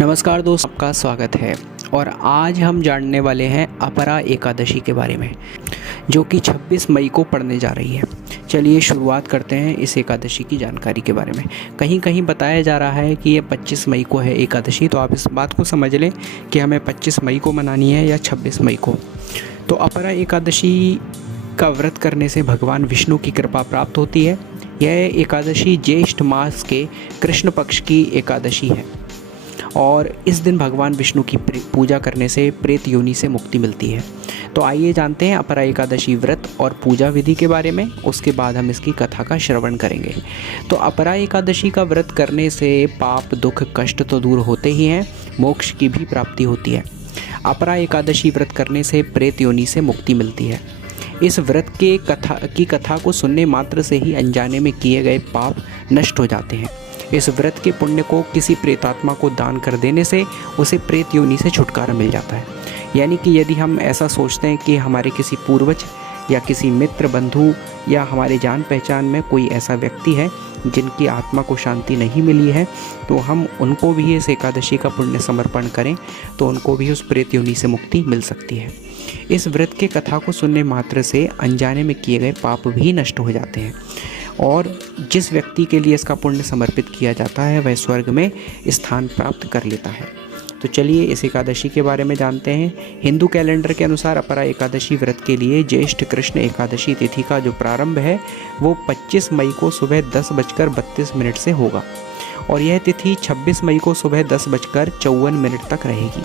नमस्कार दोस्त, आपका स्वागत है। और आज हम जानने वाले हैं अपरा एकादशी के बारे में, जो कि 26 मई को पड़ने जा रही है। चलिए शुरुआत करते हैं इस एकादशी की जानकारी के बारे में। कहीं कहीं बताया जा रहा है कि ये 25 मई को है एकादशी, तो आप इस बात को समझ लें कि हमें 25 मई को मनानी है या 26 मई को। तो अपरा एकादशी का व्रत करने से भगवान विष्णु की कृपा प्राप्त होती है। यह एकादशी ज्येष्ठ मास के कृष्ण पक्ष की एकादशी है और इस दिन भगवान विष्णु की पूजा करने से प्रेत योनि से मुक्ति मिलती है। तो आइए जानते हैं अपरा एकादशी व्रत और पूजा विधि के बारे में। उसके बाद हम इसकी कथा का श्रवण करेंगे। तो अपरा एकादशी का व्रत करने से पाप, दुख, कष्ट तो दूर होते ही हैं, मोक्ष की भी प्राप्ति होती है। अपरा एकादशी व्रत करने से प्रेत योनि से मुक्ति मिलती है। इस व्रत की कथा को सुनने मात्र से ही अनजाने में किए गए पाप नष्ट हो जाते हैं। इस व्रत के पुण्य को किसी प्रेतात्मा को दान कर देने से उसे प्रेत योनि से छुटकारा मिल जाता है। यानी कि यदि हम ऐसा सोचते हैं कि हमारे किसी पूर्वज या किसी मित्र, बंधु या हमारे जान पहचान में कोई ऐसा व्यक्ति है जिनकी आत्मा को शांति नहीं मिली है, तो हम उनको भी इस एकादशी का पुण्य समर्पण करें तो उनको भी उस प्रेत योनि से मुक्ति मिल सकती है। इस व्रत के कथा को सुनने मात्र से अनजाने में किए गए पाप भी नष्ट हो जाते हैं और जिस व्यक्ति के लिए इसका पुण्य समर्पित किया जाता है वह स्वर्ग में स्थान प्राप्त कर लेता है। तो चलिए इस एकादशी के बारे में जानते हैं। हिंदू कैलेंडर के अनुसार अपरा एकादशी व्रत के लिए ज्येष्ठ कृष्ण एकादशी तिथि का जो प्रारंभ है वो 25 मई को सुबह 10:32 से होगा और यह तिथि 26 मई को सुबह 10:54 तक रहेगी।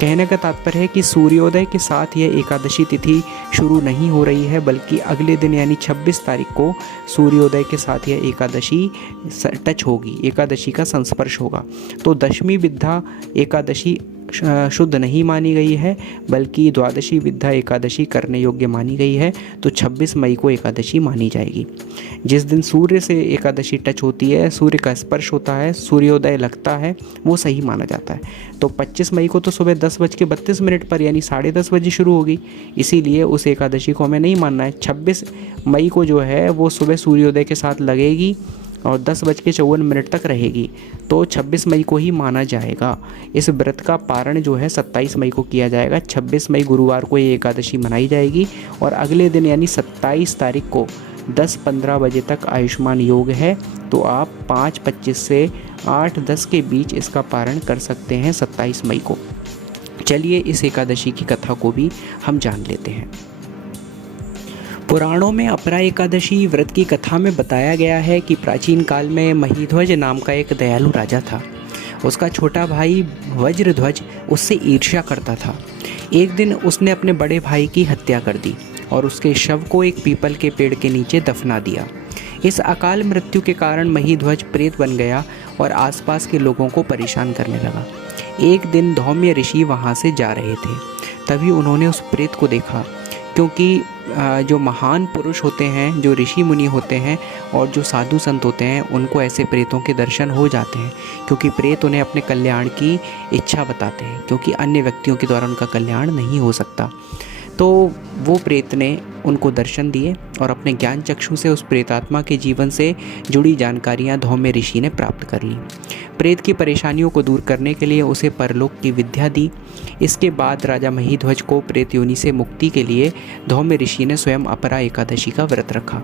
कहने का तात्पर्य है कि सूर्योदय के साथ यह एकादशी तिथि शुरू नहीं हो रही है, बल्कि अगले दिन यानी 26 तारीख को सूर्योदय के साथ यह एकादशी टच होगी, एकादशी का संस्पर्श होगा। तो दशमी विद्या एकादशी शुद्ध नहीं मानी गई है, बल्कि द्वादशी विद्या एकादशी करने योग्य मानी गई है। तो 26 मई को एकादशी मानी जाएगी। जिस दिन सूर्य से एकादशी टच होती है, सूर्य का स्पर्श होता है, सूर्योदय लगता है, वो सही माना जाता है। तो 25 मई को तो सुबह 10:32 पर यानी 10:30 बजे शुरू होगी, इसीलिए उस एकादशी को हमें नहीं मानना है। 26 मई को जो है वो सुबह सूर्योदय के साथ लगेगी और 10:54 तक रहेगी, तो 26 मई को ही माना जाएगा। इस व्रत का पारण जो है 27 मई को किया जाएगा। 26 मई गुरुवार को ये एकादशी मनाई जाएगी और अगले दिन यानी 27 तारीख को 10:15 बजे तक आयुष्मान योग है। तो आप 5:25 से 8:10 के बीच इसका पारण कर सकते हैं 27 मई को। चलिए इस एकादशी की कथा को भी हम जान लेते हैं। पुराणों में अपरा एकादशी व्रत की कथा में बताया गया है कि प्राचीन काल में महीध्वज नाम का एक दयालु राजा था। उसका छोटा भाई वज्रध्वज उससे ईर्ष्या करता था। एक दिन उसने अपने बड़े भाई की हत्या कर दी और उसके शव को एक पीपल के पेड़ के नीचे दफना दिया। इस अकाल मृत्यु के कारण महीध्वज प्रेत बन गया और आसपास के लोगों को परेशान करने लगा। एक दिन धौम्य ऋषि वहाँ से जा रहे थे, तभी उन्होंने उस प्रेत को देखा। क्योंकि जो महान पुरुष होते हैं, जो ऋषि मुनि होते हैं और जो साधु संत होते हैं, उनको ऐसे प्रेतों के दर्शन हो जाते हैं, क्योंकि प्रेत उन्हें अपने कल्याण की इच्छा बताते हैं, क्योंकि अन्य व्यक्तियों के द्वारा उनका कल्याण नहीं हो सकता। तो वो प्रेत ने उनको दर्शन दिए और अपने ज्ञान चक्षु से उस प्रेतात्मा के जीवन से जुड़ी जानकारियां धौम्य ऋषि ने प्राप्त कर ली। प्रेत की परेशानियों को दूर करने के लिए उसे परलोक की विद्या दी। इसके बाद राजा महीध्वज को प्रेत योनि से मुक्ति के लिए धौम्य ऋषि ने स्वयं अपरा एकादशी का व्रत रखा।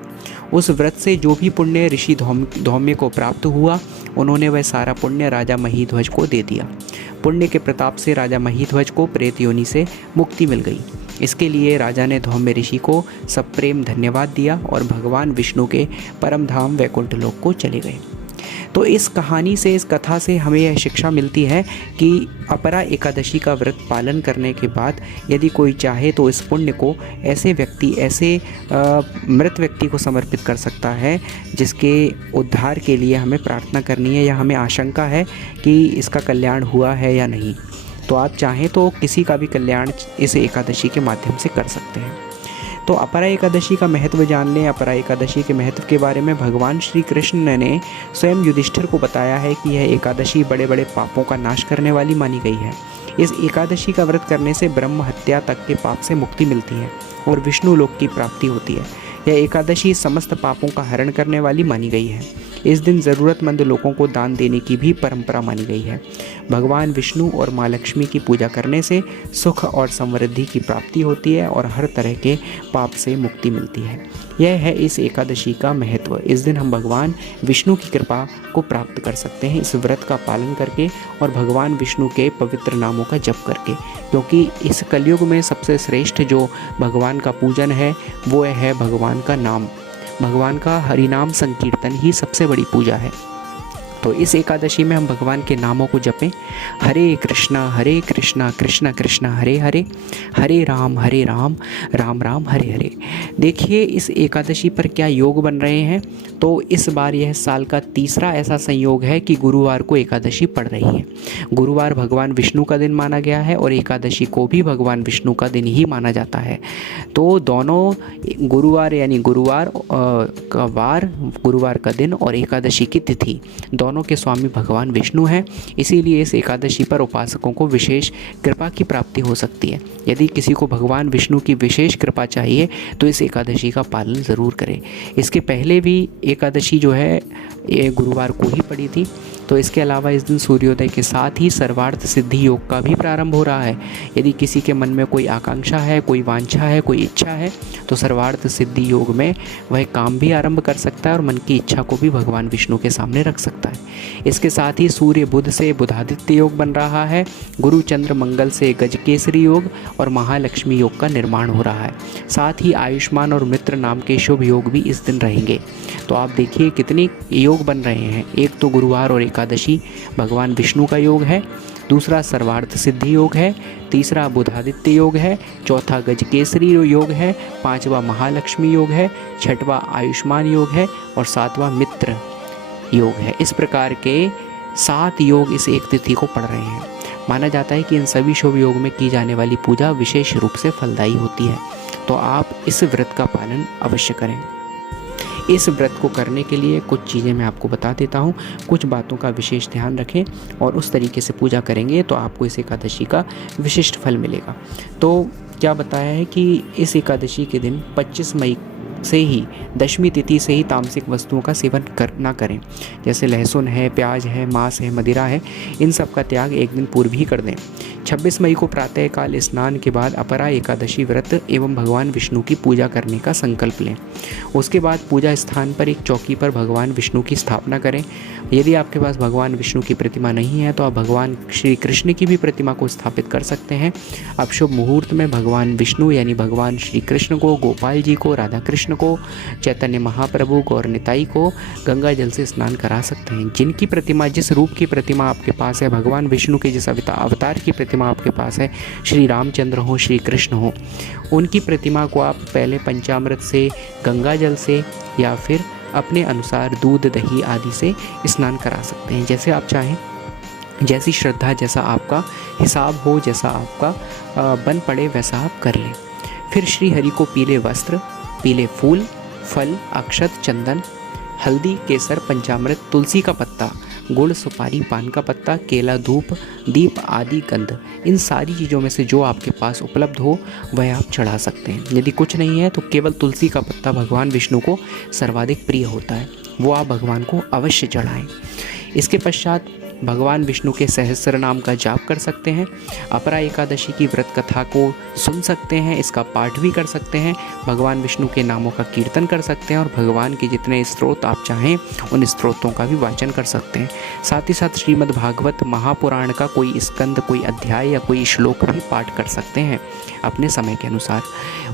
उस व्रत से जो भी पुण्य ऋषि धौम्य को प्राप्त हुआ, उन्होंने वह सारा पुण्य राजा महीध्वज को दे दिया। पुण्य के प्रताप से राजा महीध्वज को प्रेत योनि से मुक्ति मिल गई। इसके लिए राजा ने धौम्य ऋषि को सप्रेम धन्यवाद दिया और भगवान विष्णु के परम धाम वैकुंठ लोक को चले गए। तो इस कहानी से, इस कथा से हमें यह शिक्षा मिलती है कि अपरा एकादशी का व्रत पालन करने के बाद यदि कोई चाहे तो इस पुण्य को ऐसे मृत व्यक्ति को समर्पित कर सकता है जिसके उद्धार के लिए हमें प्रार्थना करनी है या हमें आशंका है कि इसका कल्याण हुआ है या नहीं। तो आप चाहें तो किसी का भी कल्याण इस एकादशी के माध्यम से कर सकते हैं। तो अपरा एकादशी का महत्व जान लें। अपरा एकादशी के महत्व के बारे में भगवान श्री कृष्ण ने स्वयं युधिष्ठिर को बताया है कि यह एकादशी बड़े बड़े पापों का नाश करने वाली मानी गई है। इस एकादशी का व्रत करने से ब्रह्म हत्या तक के पाप से मुक्ति मिलती है और विष्णु लोक की प्राप्ति होती है। यह एकादशी समस्त पापों का हरण करने वाली मानी गई है। इस दिन ज़रूरतमंद लोगों को दान देने की भी परंपरा मानी गई है। भगवान विष्णु और माँ लक्ष्मी की पूजा करने से सुख और समृद्धि की प्राप्ति होती है और हर तरह के पाप से मुक्ति मिलती है। यह है इस एकादशी का महत्व। इस दिन हम भगवान विष्णु की कृपा को प्राप्त कर सकते हैं इस व्रत का पालन करके और भगवान विष्णु के पवित्र नामों का जप करके, क्योंकि इस कलयुग में सबसे श्रेष्ठ जो भगवान का पूजन है वो है भगवान का नाम। भगवान का हरिनाम संकीर्तन ही सबसे बड़ी पूजा है। तो इस एकादशी में हम भगवान के नामों को जपें। हरे कृष्णा कृष्ण कृष्ण हरे हरे, हरे राम राम राम हरे हरे। देखिए इस एकादशी पर क्या योग बन रहे हैं। तो इस बार यह साल का तीसरा ऐसा संयोग है कि गुरुवार को एकादशी पड़ रही है। गुरुवार भगवान विष्णु का दिन माना गया है और एकादशी को भी भगवान विष्णु का दिन ही माना जाता है। तो दोनों गुरुवार यानी गुरुवार का दिन और एकादशी की तिथि दोनों के स्वामी भगवान विष्णु हैं। इसीलिए इस एकादशी पर उपासकों को विशेष कृपा की प्राप्ति हो सकती है। यदि किसी को भगवान विष्णु की विशेष कृपा चाहिए तो इस एकादशी का पालन ज़रूर करें। इसके पहले भी एकादशी जो है ये गुरुवार को ही पड़ी थी। तो इसके अलावा इस दिन सूर्योदय के साथ ही सर्वार्थ सिद्धि योग का भी प्रारंभ हो रहा है। यदि किसी के मन में कोई आकांक्षा है, कोई वांछा है, कोई इच्छा है तो सर्वार्थ सिद्धि योग में वह काम भी आरंभ कर सकता है और मन की इच्छा को भी भगवान विष्णु के सामने रख सकता है। इसके साथ ही सूर्य बुध से बुधादित्य योग बन रहा है, गुरु चंद्र मंगल से गजकेसरी योग और महालक्ष्मी योग का निर्माण हो रहा है। साथ ही आयुष्मान और मित्र नाम के शुभ योग भी इस दिन रहेंगे। तो आप देखिए कितने योग बन रहे हैं। एक तो गुरुवार और एकादशी भगवान विष्णु का योग है, दूसरा सर्वार्थ सिद्धि योग है, तीसरा बुधादित्य योग है, चौथा गजकेसरी योग है, पांचवा महालक्ष्मी योग है, छठवां आयुष्मान योग है और सातवां मित्र योग है। इस प्रकार के 7 योग इस एक तिथि को पड़ रहे हैं। माना जाता है कि इन सभी शुभ योग में की जाने वाली पूजा विशेष रूप से फलदायी होती है। तो आप इस व्रत का पालन अवश्य करें। इस व्रत को करने के लिए कुछ चीज़ें मैं आपको बता देता हूँ। कुछ बातों का विशेष ध्यान रखें और उस तरीके से पूजा करेंगे तो आपको इस एकादशी का विशिष्ट फल मिलेगा। तो क्या बताया है कि इस एकादशी के दिन 25 मई से ही दशमी तिथि से ही तामसिक वस्तुओं का सेवन ना करें। जैसे लहसुन है, प्याज है, मांस है, मदिरा है, इन सब का त्याग एक दिन पूर्व ही कर दें। 26 मई को प्रातःकाल स्नान के बाद अपरा एकादशी व्रत एवं भगवान विष्णु की पूजा करने का संकल्प लें। उसके बाद पूजा स्थान पर एक चौकी पर भगवान विष्णु की स्थापना करें। यदि आपके पास भगवान विष्णु की प्रतिमा नहीं है तो आप भगवान श्री कृष्ण की भी प्रतिमा को स्थापित कर सकते हैं। अब शुभ मुहूर्त में भगवान विष्णु यानी भगवान श्री कृष्ण को, गोपाल जी को, राधा कृष्ण को, चैतन्य महाप्रभु गौर निताई को गंगा जल से स्नान करा सकते हैं। जिनकी प्रतिमा, जिस रूप की प्रतिमा आपके पास है, भगवान विष्णु के जिस अवतार की प्रतिमा आपके पास है, श्री रामचंद्र हो, श्री कृष्ण हो, उनकी प्रतिमा को आप पहले पंचामृत से, गंगा जल से या फिर अपने अनुसार दूध, दही आदि से स्नान करा सकते हैं। जैसे आप चाहें, जैसी श्रद्धा, जैसा आपका हिसाब हो, जैसा आपका बन पड़े वैसा आप कर लें। फिर श्री हरि को पीले वस्त्र, पीले फूल, फल, अक्षत, चंदन, हल्दी, केसर, पंचामृत, तुलसी का पत्ता, गुड़, सुपारी, पान का पत्ता, केला, धूप, दीप आदि गंध, इन सारी चीज़ों में से जो आपके पास उपलब्ध हो वह आप चढ़ा सकते हैं। यदि कुछ नहीं है तो केवल तुलसी का पत्ता भगवान विष्णु को सर्वाधिक प्रिय होता है, वो आप भगवान को अवश्य चढ़ाएं। इसके पश्चात भगवान विष्णु के सहस्त्र नाम का जाप कर सकते हैं। अपरा एकादशी की व्रत कथा को सुन सकते हैं, इसका पाठ भी कर सकते हैं, भगवान विष्णु के नामों का कीर्तन कर सकते हैं और भगवान के जितने स्त्रोत आप चाहें उन स्त्रोतों का भी वाचन कर सकते हैं। साथ ही साथ श्रीमद् भागवत महापुराण का कोई स्कंद, कोई अध्याय या कोई श्लोक भी पाठ कर सकते हैं अपने समय के अनुसार।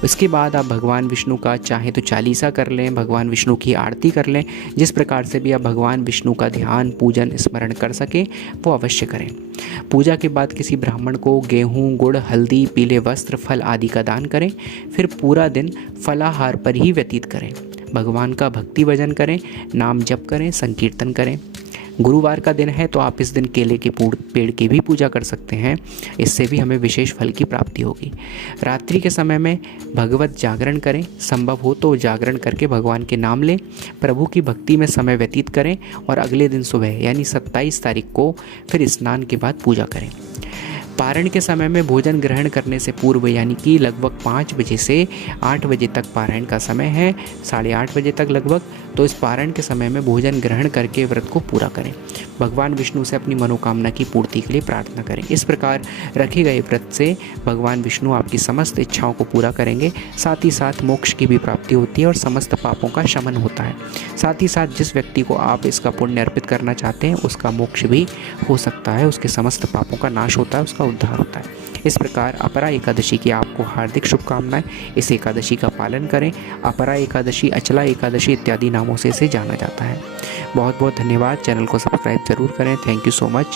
इसके बाद आप भगवान विष्णु का चाहें तो चालीसा कर लें, भगवान विष्णु की आरती कर लें। जिस प्रकार से भी आप भगवान विष्णु का ध्यान, पूजन, स्मरण कर सकें वो अवश्य करें। पूजा के बाद किसी ब्राह्मण को गेहूं, गुड़, हल्दी, पीले वस्त्र, फल आदि का दान करें। फिर पूरा दिन फलाहार पर ही व्यतीत करें। भगवान का भक्ति भजन करें, नाम जप करें, संकीर्तन करें। गुरुवार का दिन है तो आप इस दिन केले के पेड़ की भी पूजा कर सकते हैं, इससे भी हमें विशेष फल की प्राप्ति होगी। रात्रि के समय में भगवत जागरण करें, संभव हो तो जागरण करके भगवान के नाम लें, प्रभु की भक्ति में समय व्यतीत करें और अगले दिन सुबह यानी 27 तारीख को फिर स्नान के बाद पूजा करें। पारण के समय में भोजन ग्रहण करने से पूर्व यानी कि लगभग 5 बजे से 8 बजे तक पारण का समय है, 8:30 बजे तक लगभग। तो इस पारण के समय में भोजन ग्रहण करके व्रत को पूरा करें। भगवान विष्णु से अपनी मनोकामना की पूर्ति के लिए प्रार्थना करें। इस प्रकार रखे गए व्रत से भगवान विष्णु आपकी समस्त इच्छाओं को पूरा करेंगे। साथ ही साथ मोक्ष की भी प्राप्ति होती है और समस्त पापों का शमन होता है। साथ ही साथ जिस व्यक्ति को आप इसका पुण्य अर्पित करना चाहते हैं उसका मोक्ष भी हो सकता है, उसके समस्त पापों का नाश होता है, उसका उद्धार होता है। इस प्रकार अपरा एकादशी की आपको हार्दिक शुभकामनाएं। इस एकादशी का पालन करें। अपरा एकादशी, अचला एकादशी इत्यादि नामों से इसे जाना जाता है। बहुत बहुत धन्यवाद। चैनल को सब्सक्राइब जरूर करें। Thank you so much.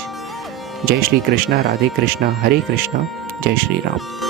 जय श्री कृष्णा, राधे कृष्णा, हरे कृष्णा, जय श्री राम।